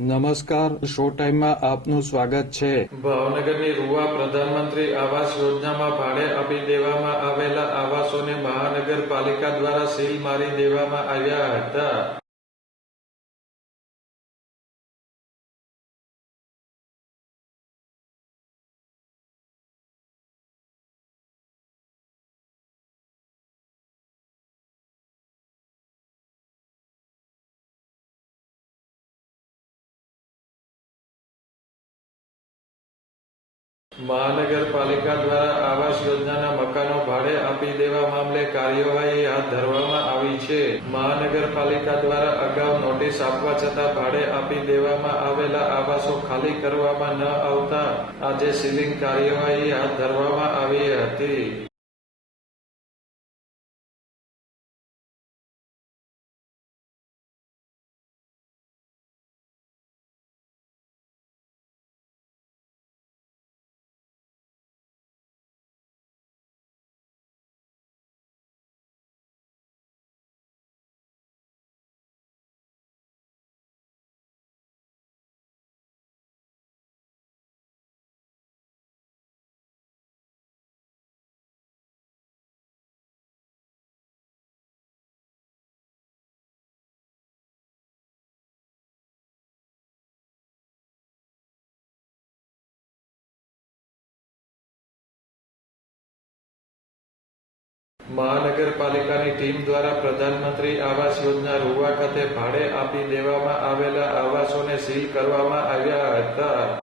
નમસ્કાર, શો ટાઈમમાં આપનું સ્વાગત છે. ભાવનગરની રૂવા પ્રધાનમંત્રી આવાસ યોજનામાં ભાડે આપી દેવામાં આવેલા આવાસોને મહાનગરપાલિકા દ્વારા સીલ મારી દેવામાં આવ્યા હતા. મહાનગરપાલિકા દ્વારા આવાસ યોજનાના મકાનો ભાડે આપી દેવા મામલે કાર્યવાહી હાથ ધરવામાં આવી છે. મહાનગરપાલિકા દ્વારા અગાઉ નોટિસ આપવા છતાં ભાડે આપી દેવામાં આવેલા આવાસો ખાલી કરવામાં ન આવતા આજે સીલિંગ કાર્યવાહી હાથ ધરવામાં આવી હતી. મહાનગરપાલિકાની ટીમ દ્વારા પ્રધાનમંત્રી આવાસ યોજના રૂવા ખાતે ભાડે આપી દેવામાં આવેલા આવાસોને સીલ કરવામાં આવ્યા હતા.